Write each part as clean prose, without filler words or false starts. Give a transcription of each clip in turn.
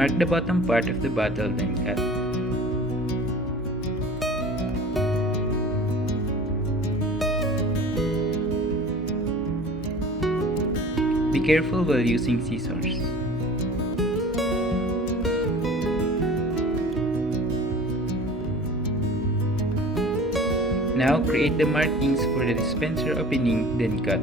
Mark the bottom part of the bottle, then cut. Be careful while using scissors. Now create the markings for the dispenser opening, then cut.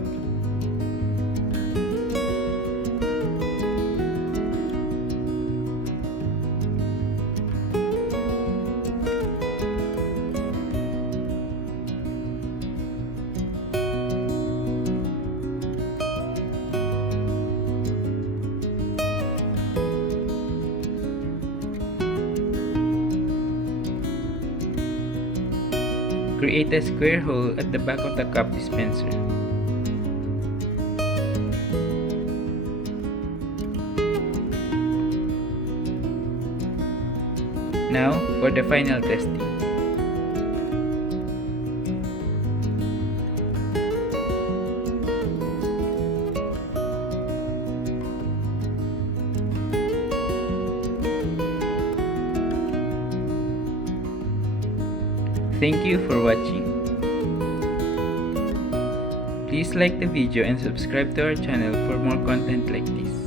Create a square hole at the back of the cup dispenser. Now for the final testing. Thank you for watching. Please like the video and subscribe to our channel for more content like this.